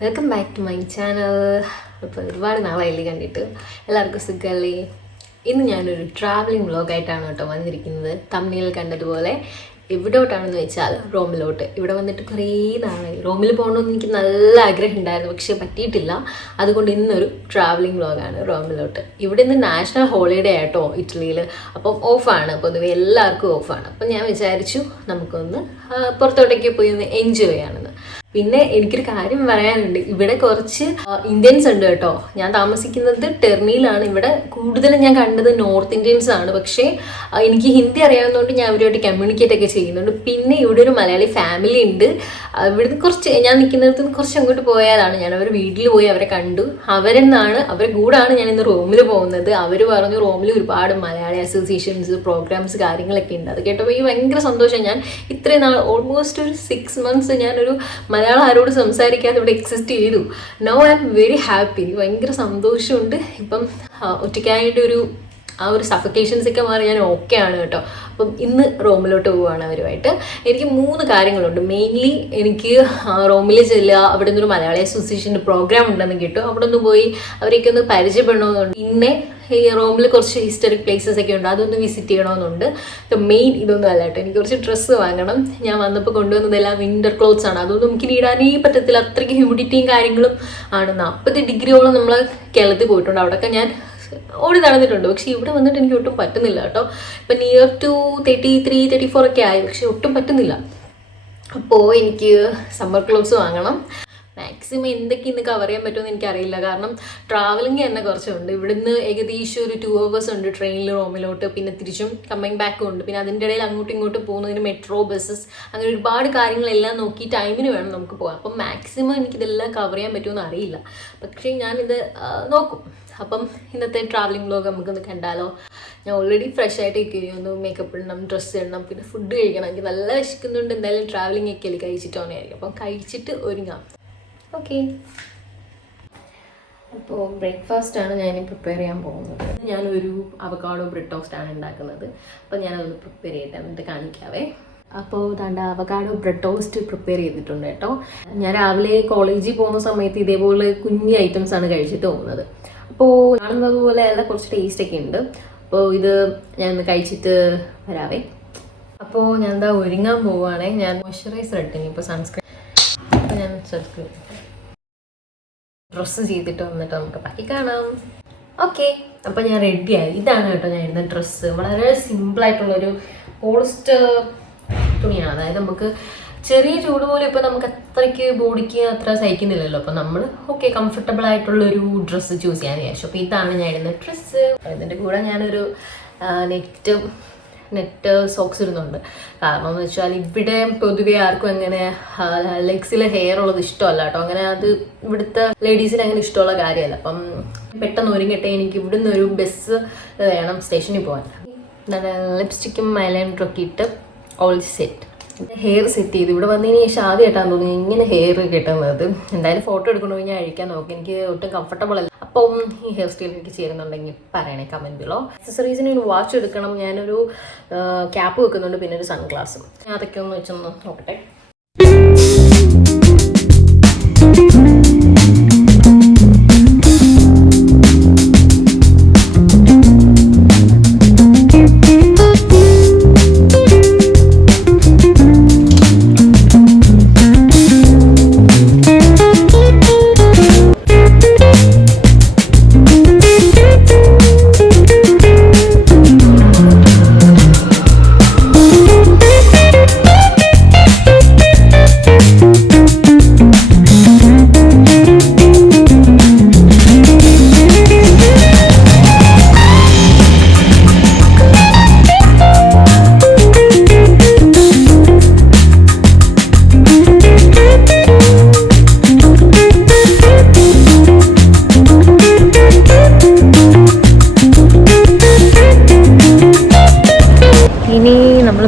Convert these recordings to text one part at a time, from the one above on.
Welcome back to my channel. അപ്പോൾ ഒരുപാട് നാളായില്ലേ കണ്ടിട്ട്. എല്ലാവർക്കും സുഖമല്ലേ? ഇന്ന് ഞാനൊരു ട്രാവലിംഗ് വ്ളോഗായിട്ടാണ് കേട്ടോ വന്നിരിക്കുന്നത്. തമ്മിൽ കണ്ടതുപോലെ എവിടോട്ടാണെന്ന് വെച്ചാൽ റോമിലോട്ട്. ഇവിടെ വന്നിട്ട് കുറേ നാളായി. റോമിൽ പോകണമെന്ന് എനിക്ക് നല്ല ആഗ്രഹം ഉണ്ടായിരുന്നു, പക്ഷേ പറ്റിയിട്ടില്ല. അതുകൊണ്ട് ഇന്നൊരു ട്രാവലിംഗ് വ്ളോഗാണ് റോമിലോട്ട്. ഇവിടെ ഇന്ന് നാഷണൽ ഹോളിഡേ ആയിട്ടോ ഇറ്റലിയിൽ. അപ്പം ഓഫാണ്, പൊതുവെ എല്ലാവർക്കും ഓഫാണ്. അപ്പം ഞാൻ വിചാരിച്ചു നമുക്കൊന്ന് പുറത്തോട്ടേക്ക് പോയി ഒന്ന് എൻജോയ് ചെയ്യാണെന്ന്. പിന്നെ എനിക്കൊരു കാര്യം പറയാനുണ്ട്. ഇവിടെ കുറച്ച് ഇന്ത്യൻസ് ഉണ്ട് കേട്ടോ. ഞാൻ താമസിക്കുന്നത് ടെർണിയിലാണ്. ഇവിടെ കൂടുതലും ഞാൻ കണ്ടത് നോർത്ത് ഇന്ത്യൻസ് ആണ്. പക്ഷേ എനിക്ക് ഹിന്ദി അറിയാവുന്നതുകൊണ്ട് ഞാൻ അവരുമായിട്ട് കമ്മ്യൂണിക്കേറ്റ് ഒക്കെ ചെയ്യുന്നുണ്ട്. പിന്നെ ഇവിടെ ഒരു മലയാളി ഫാമിലി ഉണ്ട്. ഇവിടുന്ന് കുറച്ച് ഞാൻ നിൽക്കുന്നിടത്ത് നിന്ന് കുറച്ച് അങ്ങോട്ട് പോയാലാണ്. ഞാൻ അവരുടെ വീട്ടിൽ പോയി അവരെ കണ്ടു. അവരെ കൂടാണ് ഞാൻ ഇന്ന് റോമിൽ പോകുന്നത്. അവർ പറഞ്ഞു റോമിൽ ഒരുപാട് മലയാളി അസോസിയേഷൻസ് പ്രോഗ്രാംസ് കാര്യങ്ങളൊക്കെ ഉണ്ട്. അത് കേട്ടപ്പോൾ എനിക്ക് ഭയങ്കര സന്തോഷം. ഞാൻ ഇത്രയും നാൾ ഓൾമോസ്റ്റ് ഒരു 6 months ഞാനൊരു മലയാളം ആരോട് സംസാരിക്കാതെ ഇവിടെ എക്സിസ്റ്റ് ചെയ്തു. Now I am very happy. ഭയങ്കര സന്തോഷമുണ്ട്. ഇപ്പം ഒറ്റയ്ക്കായിട്ട് ആ ഒരു സഫക്കേഷൻസ് ഒക്കെ മാറി ഞാൻ ഓക്കെ ആണ് കേട്ടോ. അപ്പം ഇന്ന് റോമിലോട്ട് പോവുകയാണ് അവരുമായിട്ട്. എനിക്ക് 3 കാര്യങ്ങളുണ്ട്. മെയിൻലി എനിക്ക് റോമിൽ ചെല്ലുക, അവിടെ നിന്നൊരു മലയാളി അസോസിയേഷൻ്റെ പ്രോഗ്രാം ഉണ്ടെന്ന് കേട്ടു. അവിടെ ഒന്ന് പോയി അവരെയൊക്കെ ഒന്ന് പരിചയപ്പെടണമെന്നുണ്ട്. പിന്നെ ഈ റോമിൽ കുറച്ച് ഹിസ്റ്ററിക് പ്ലേസസ് ഒക്കെ ഉണ്ട്, അതൊന്ന് വിസിറ്റ് ചെയ്യണമെന്നുണ്ട്. മെയിൻ ഇതൊന്നും അല്ല കേട്ടോ. എനിക്ക് കുറച്ച് ഡ്രസ്സ് വാങ്ങണം. ഞാൻ വന്നപ്പോൾ കൊണ്ടുവന്നതെല്ലാം വിൻ്റർ ക്ലോത്ത്സ് ആണ്. അതൊന്നും എനിക്ക് ഇടാനേ പറ്റത്തില്ല. അത്രയ്ക്ക് ഹ്യൂമിഡിറ്റിയും കാര്യങ്ങളും ആണ്. 40 ഡിഗ്രിയോളം നമ്മൾ കേരളത്തിൽ പോയിട്ടുണ്ട്. അവിടെയൊക്കെ ഞാൻ ഓടി നടന്നിട്ടുണ്ട്. പക്ഷെ ഇവിടെ വന്നിട്ട് എനിക്ക് ഒട്ടും പറ്റുന്നില്ല കേട്ടോ. ഇപ്പം നിയർ ടു 33-34 ഒക്കെ ആയി, പക്ഷെ ഒട്ടും പറ്റുന്നില്ല. അപ്പോൾ എനിക്ക് സമ്മർ ക്ലോത്ത്സ് വാങ്ങണം. മാക്സിമം എന്തൊക്കെ ഇന്ന് കവർ ചെയ്യാൻ പറ്റുമെന്ന് എനിക്കറിയില്ല. കാരണം ട്രാവലിംഗ് തന്നെ കുറച്ചുണ്ട്. ഇവിടുന്ന് ഏകദേശം ഒരു 2 hours ഉണ്ട് ട്രെയിനിൽ റോമിലോട്ട്. പിന്നെ തിരിച്ചും കമ്മിങ് ബാക്കും ഉണ്ട്. പിന്നെ അതിൻ്റെ ഇടയിൽ അങ്ങോട്ടും ഇങ്ങോട്ടും പോകുന്നതിന് മെട്രോ, ബസ്സസ്, അങ്ങനെ ഒരുപാട് കാര്യങ്ങളെല്ലാം നോക്കി ടൈമിന് വേണം നമുക്ക് പോകാം. അപ്പം മാക്സിമം എനിക്കിതെല്ലാം കവർ ചെയ്യാൻ പറ്റുമെന്ന് അറിയില്ല. പക്ഷേ ഞാനിത് നോക്കും. അപ്പം ഇന്നത്തെ ട്രാവലിംഗ് വ്ലോഗ് നമുക്കൊന്ന് കണ്ടാലോ. ഞാൻ ഓൾറെഡി ഫ്രഷ് ആയിട്ട് ഇരിക്കുന്നു. മേക്കപ്പ് ഇടണം, ഡ്രസ്സ് ഇടണം, പിന്നെ ഫുഡ് കഴിക്കണം. എനിക്ക് നല്ല വിശക്കുന്നുണ്ട്. എന്തായാലും ട്രാവലിംഗ് ഒക്കെ അല്ലേ, കഴിച്ചിട്ടോന്നായിരിക്കും. അപ്പം കഴിച്ചിട്ട് ഒരുങ്ങാം. ഓക്കെ. അപ്പോൾ ബ്രേക്ക്ഫാസ്റ്റാണ് ഞാൻ പ്രിപ്പയർ ചെയ്യാൻ പോകുന്നത്. ഞാനൊരു അവക്കാഡോ ബ്രെഡ് ടോസ്റ്റാണ് ഉണ്ടാക്കുന്നത്. അപ്പോൾ ഞാനതൊന്ന് പ്രിപ്പയർ ചെയ്തിട്ട് എന്നിട്ട് കാണിക്കാവേ. അപ്പോൾ ദാണ്ട അവക്കാഡോ ബ്രെഡ് ടോസ്റ്റ് പ്രിപ്പയർ ചെയ്തിട്ടുണ്ട് കേട്ടോ. ഞാൻ രാവിലെ കോളേജിൽ പോകുന്ന സമയത്ത് ഇതേപോലെ കുഞ്ഞ് ഐറ്റംസാണ് കഴിച്ചിട്ട് പോകുന്നത്. അപ്പോൾ കാണുന്നത് പോലെ അല്ല, കുറച്ച് ടേസ്റ്റൊക്കെ ഉണ്ട്. അപ്പോൾ ഇത് ഞാൻ ഒന്ന് കഴിച്ചിട്ട് വരാവേ. അപ്പോൾ ഞാൻ എന്താ ഒരുങ്ങാൻ പോവുകയാണേ. ഞാൻ മോയ്സ്ചറൈസർ ഇട്ടിനി, ഇപ്പോൾ സൺസ്ക്രീൻ. അപ്പോൾ ഞാൻ സൺസ്ക്രീൻ ഡ്രസ്സ് ചെയ്തിട്ട് വന്നിട്ട് നമുക്ക് ബാക്കി കാണാം. ഓക്കെ, അപ്പോൾ ഞാൻ റെഡിയായി. ഇതാണ് കേട്ടോ ഞാൻ ഇടുന്ന ഡ്രസ്സ്. വളരെ സിമ്പിളായിട്ടുള്ളൊരു പോളിസ്റ്റർ തുണിയാണ്. അതായത് നമുക്ക് ചെറിയ ചൂട് പോലും ഇപ്പോൾ നമുക്ക് അത്രയ്ക്ക് ബോഡിക്ക് അത്ര സഹിക്കുന്നില്ലല്ലോ. അപ്പോൾ നമ്മൾ ഓക്കെ കംഫർട്ടബിൾ ആയിട്ടുള്ളൊരു ഡ്രസ്സ് ചൂസ് ചെയ്യാൻ വിചാരിച്ചു. അപ്പോൾ ഇതാണ് ഞാൻ ഇടുന്ന ഡ്രസ്സ്. ഇതിൻ്റെ കൂടെ ഞാനൊരു നെറ്റ് സോക്സ് ഇടുന്നുണ്ട്. കാരണം എന്ന് വെച്ചാൽ ഇവിടെ പൊതുവെ ആർക്കും അങ്ങനെ ലെഗ്സിൽ ഹെയർ ഉള്ളത് ഇഷ്ടമല്ല കേട്ടോ. അങ്ങനെ അത് ഇവിടുത്തെ ലേഡീസിന് അങ്ങനെ ഇഷ്ടമുള്ള കാര്യമല്ല. അപ്പം പെട്ടെന്ന് ഒരുങ്ങട്ടെ, എനിക്ക് ഇവിടുന്ന് ഒരു ബസ് വേണം സ്റ്റേഷനിൽ പോകാൻ. ലിപ്സ്റ്റിക്കും ഐലൈനറും ഒക്കെ ഇട്ട് ഓൾ സെറ്റ്. ഹെയർ സെറ്റ് ചെയ്ത് ഇവിടെ വന്നതിന് ശേഷം ആദ്യമായിട്ടാണ് തോന്നുന്നു ഇങ്ങനെ ഹെയർ കിട്ടുന്നത്. എന്തായാലും ഫോട്ടോ എടുക്കണമെങ്കിൽ ഞാൻ അഴിക്കാൻ നോക്കി. എനിക്ക് ഒട്ടും കംഫർട്ടബിൾ അല്ല. അപ്പം ഈ ഹെയർ സ്റ്റൈൽ എനിക്ക് ചേരുന്നുണ്ടെങ്കിൽ പറയണേ കമൻറ്റ് ബിലോ. ആക്സസറീസിന് ഒരു വാച്ച് എടുക്കണം. ഞാനൊരു ക്യാപ്പ് വെക്കുന്നുണ്ട്, പിന്നെ ഒരു സൺഗ്ലാസും. ഞാൻ അതൊക്കെ ഒന്ന് വെച്ചൊന്ന് നോക്കട്ടെ.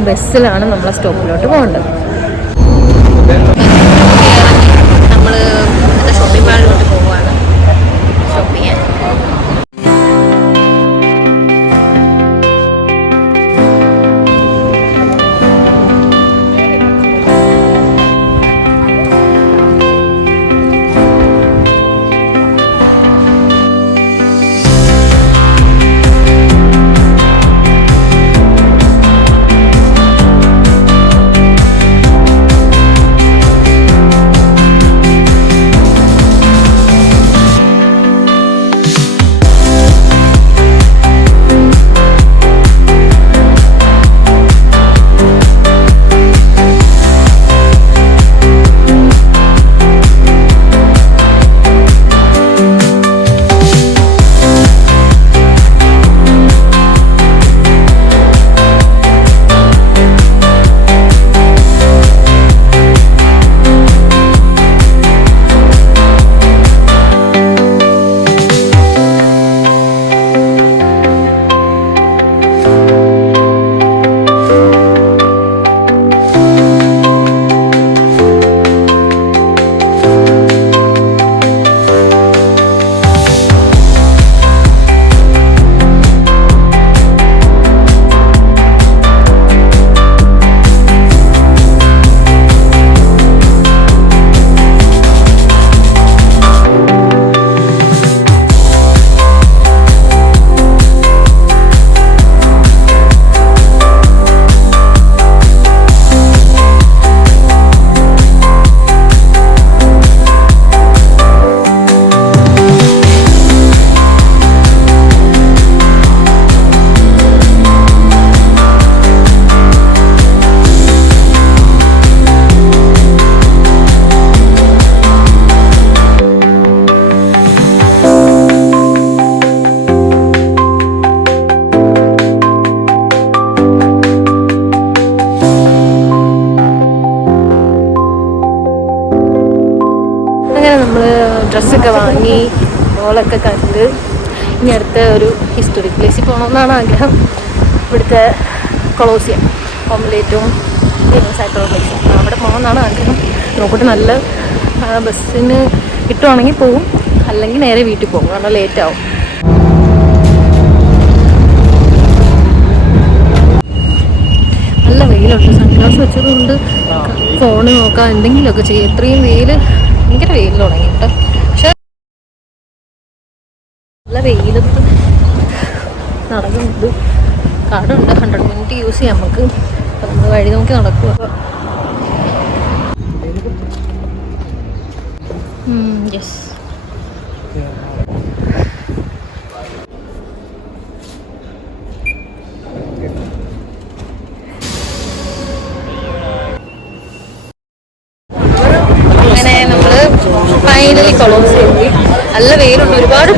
ബസ്സിലാണ് നമ്മളെ സ്റ്റോപ്പിലോട്ട് പോകേണ്ടത്. നമ്മൾ ഷോപ്പിംഗ് മാളിലോട്ട് പോവുകയാണ് ഷോപ്പ് ചെയ്യാൻ. ഡ്രസ്സൊക്കെ വാങ്ങി മോളൊക്കെ കണ്ട് ഇനി അടുത്ത ഒരു ഹിസ്റ്റോറിക് പ്ലേസിൽ പോകണമെന്നാണ് ആഗ്രഹം. ഇവിടുത്തെ കൊളോസിയം ഏറ്റവും ഫേമസ് ആയിട്ടുള്ള പ്ലേസ്, അവിടെ പോകണമെന്നാണ് ആഗ്രഹം. നോക്കിയിട്ട് നല്ല ബസ്സിന് കിട്ടുവാണെങ്കിൽ പോവും, അല്ലെങ്കിൽ നേരെ വീട്ടിൽ പോകും, കാരണം ലേറ്റ് ആവും. നല്ല വെയിലുണ്ട്, സൺഗ്ലാസ് വെച്ചതുകൊണ്ട് ഫോണ് നോക്കാം, എന്തെങ്കിലുമൊക്കെ ചെയ്യും. ഇത്രയും വെയിൽ, ഭയങ്കര വെയിൽ തുടങ്ങി കേട്ടോ. പക്ഷെ നല്ല വെയിലും നടക്കുന്നുണ്ട്. കാർഡുണ്ട്, 100 മിനിറ്റ് യൂസ് ചെയ്യാം നമുക്ക്. അപ്പം നമ്മൾ വഴി നോക്കി നടക്കുക. യെസ്, അങ്ങനെ നമ്മൾ ഫൈനലി കൊളംബസ് എത്തി. നല്ല വെയിലുണ്ട്, ഒരുപാട്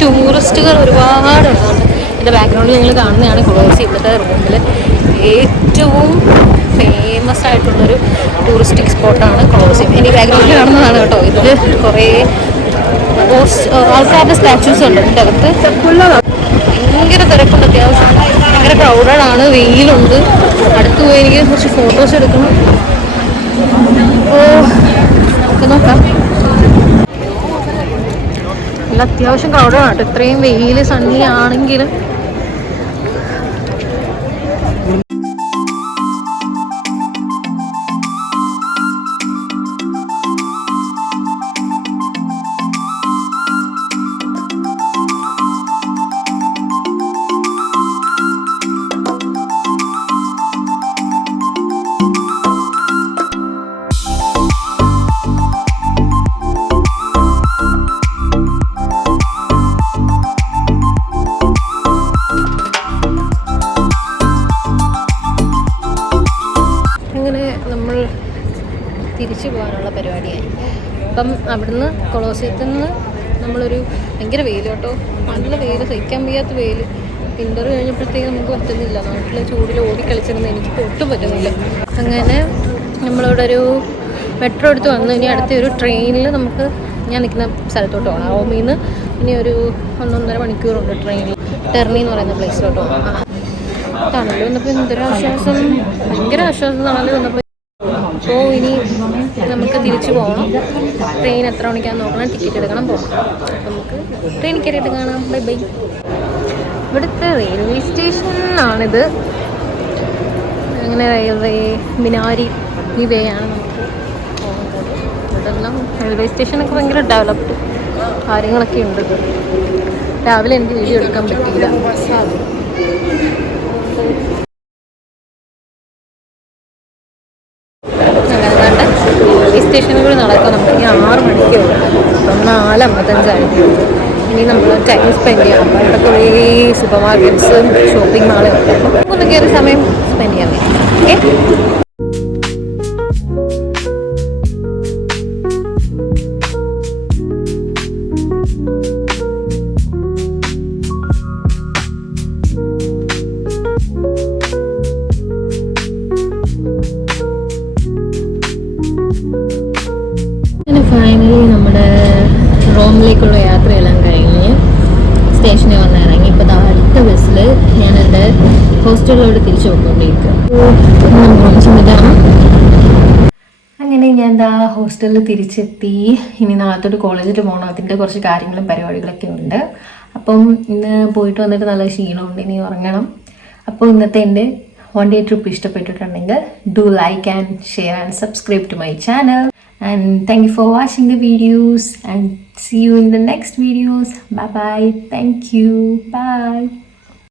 ടൂറിസ്റ്റുകൾ ഒരുപാടുണ്ട്. എൻ്റെ ബാക്ക്ഗ്രൗണ്ടിൽ നിങ്ങൾ കാണുന്നതാണ് കൊളംബസ്. ഇവിടുത്തെ റോമിൽ ഏറ്റവും ഫേമസ് ആയിട്ടുള്ളൊരു ടൂറിസ്റ്റിക് സ്പോട്ടാണ് കൊളംബസ്. എൻ്റെ ബാക്ക്ഗ്രൗണ്ടിൽ കാണുന്നതാണ് കേട്ടോ. ഇതിൽ കുറേ ആൾക്കാരുടെ സ്റ്റാച്യൂസ് ഉണ്ട് ഇതിൻ്റെ അകത്ത്. ഭയങ്കര തിരക്കുണ്ട്, അത്യാവശ്യം ഭയങ്കര ക്രൗഡാണ്, വെയിലുണ്ട്. അടുത്ത് പോയി എനിക്ക് കുറച്ച് ഫോട്ടോസ് എടുക്കണം. അപ്പോൾ നമുക്ക് നോക്കാം. നല്ല അത്യാവശ്യം ക്രൗഡാണ് കേട്ടോ. ഇത്രയും വെയിൽ സണ്ണി ആണെങ്കിലും തിരിച്ചു പോകാനുള്ള പരിപാടിയായി. അപ്പം അവിടുന്ന് കൊളോസിയത്തിൽ നിന്ന് നമ്മളൊരു ഭയങ്കര വെയിൽ കേട്ടോ, നല്ല വെയിൽ, സഹിക്കാൻ വയ്യാത്ത വെയിൽ. വിൻ്റർ കഴിഞ്ഞപ്പോഴത്തേക്ക് നമുക്ക് പറ്റുന്നില്ല, നാട്ടിലെ ചൂടിൽ ഓടിക്കളിച്ചിരുന്ന് എനിക്ക് ഒട്ടും പറ്റുന്നില്ല. അങ്ങനെ നമ്മളിവിടെ ഒരു മെട്രോ എടുത്ത് വന്നു. ഇനി അടുത്ത ഒരു ട്രെയിനിൽ നമുക്ക് ഞാൻ നിൽക്കുന്ന സ്ഥലത്തോട്ട് പോകണം. റോമിൽ നിന്ന് ഇനി ഒരു 1.5 മണിക്കൂറുണ്ട് ട്രെയിനിൽ ടെർണി എന്ന് പറയുന്ന പ്ലേസിലോട്ട് പോകണം. തണല് വന്നപ്പോൾ എന്തൊരു ആശ്വാസം, ഭയങ്കര ആശ്വാസം തണല് വന്നപ്പോൾ. അപ്പോൾ ഇനി നമുക്ക് തിരിച്ചു പോകണം. ട്രെയിൻ എത്ര മണിക്കാന്ന് നോക്കണം, ടിക്കറ്റ് എടുക്കണം, പോകണം. നമുക്ക് ട്രെയിൻ കയറിയിട്ട് കാണാം. Bye bye. ഇവിടുത്തെ റെയിൽവേ സ്റ്റേഷനാണിത്. അങ്ങനെ റെയിൽവേ മിനാരി ഈ വേ ആണ് നമുക്ക് പോകുന്നത്. ഇവിടെല്ലാം റെയിൽവേ സ്റ്റേഷനൊക്കെ ഭയങ്കര ഡെവലപ്ഡ് കാര്യങ്ങളൊക്കെ ഉണ്ട്. രാവിലെ എനിക്ക് വീഡിയോ എടുക്കാൻ പറ്റിയില്ല. റെയിൽവേ സ്റ്റേഷനിൽ കൂടി നടക്കാം. നമുക്ക് ഇനി 6 മണിക്ക് വരും. അപ്പം 4:55 ഇനി നമ്മൾ ടൈം സ്പെൻഡ് ചെയ്യാം. ഇവിടെ കുറേ സൂപ്പർ മാർക്കറ്റ്സും ഷോപ്പിംഗ് മാളും ഉണ്ട്. ഒന്ന് കയറി സമയം സ്പെൻഡ് ചെയ്യാൻ പറ്റും. ഓക്കെ, ഫൈനലി നമ്മുടെ റോമിലേക്കുള്ള യാത്രയെല്ലാം കഴിഞ്ഞ് സ്റ്റേഷനിൽ വന്നിറങ്ങി. ഇപ്പോൾ അടുത്ത ബസ്സിൽ ഞാൻ എൻ്റെ ഹോസ്റ്റലിലോട്ട് തിരിച്ചു പോയിക്കൊണ്ടിരിക്കുക. അങ്ങനെ ഞാൻ എന്താ ഹോസ്റ്റലിൽ തിരിച്ചെത്തി. ഇനി നാളത്തോട്ട് കോളേജിൽ പോകണം. അതിൻ്റെ കുറച്ച് കാര്യങ്ങളും പരിപാടികളൊക്കെ ഉണ്ട്. അപ്പം ഇന്ന് പോയിട്ട് വന്നിട്ട് നല്ല ക്ഷീണമുണ്ട്, ഇനി ഉറങ്ങണം. അപ്പോൾ ഇന്നത്തെ എൻ്റെ one day trip ഇഷ്ടപ്പെട്ടിട്ടുണ്ടെങ്കിൽ do like and share and subscribe to my channel. And thank you for watching the videos and see you in the next videos. Bye bye. Thank you. Bye.